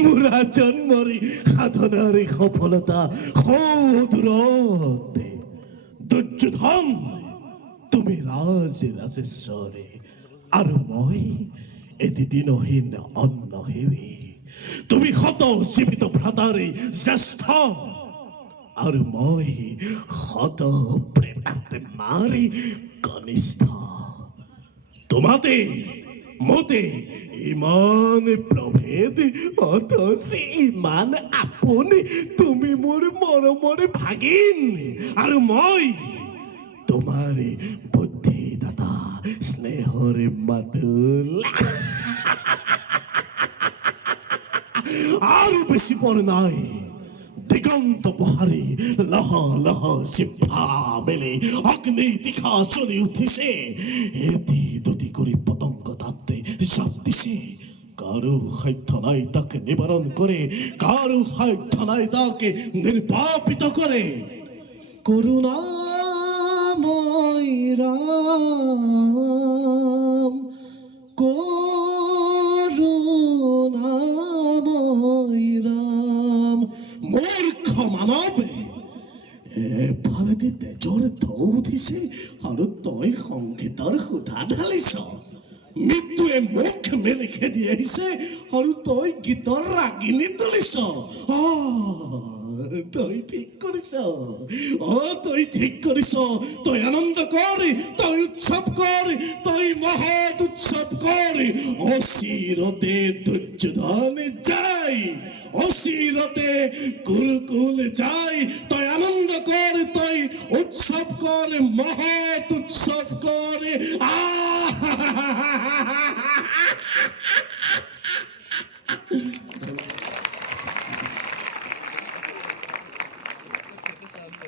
মোরা জন্মরে সাধনার সফলতা সদূৰতে দুৰ্যোধন তুমি ৰাজেশ্বৰে আৰু মই এটি দিনহীন অন্নহীন তুমি শত জীৱিত ভ্ৰাতাৰে জ্যেষ্ঠ আৰু মই শত প্ৰেতাত্মাৰে কনিষ্ঠ তোমাতে মতে ইমান প্ৰভেদ অথচ ইমান আপোন তুমি মোৰ মৰমৰ ভাগিন আৰু মই তোমাৰ বুদ্ধিদাতা স্নেহৰ মাতুল আৰু বেছি পৰ নাই দিগন্ত পহাৰি লহ লহ জিভা মেলি অগ্নি তীখা চলি উঠিছে এটি দুটি কৰি পতংগ তাতে জাপ দিছে কাৰো সাধ্য নাই তাকে নিবাৰণ কৰে কাৰো সাধ্য নাই তাকে নিৰ্বাপিত কৰে করুণাময় রাম করুণাময় রাম মূৰ্খ মানৱ এফালেদি তেজৰ ঢৌ উঠিছে আৰু তই সংগীতৰ সুধা ঢালিছ মৃত্যুৱে মুখ মেলি খেদি আহিছে আৰু তই গীতৰ ৰাগিনী তুলিছ তই ঠিক কৰিছ তই ঠিক কৰিছ তই আনন্দ কৰ তই উৎসৱ কৰ তই মহৎ উৎসৱ কৰ অচিৰতে দুৰ্যোধন যায় অচিৰতে কুৰুকুল যায় তই আনন্দ কৰ তই উৎসৱ কৰ মহৎ উৎসৱ কৰ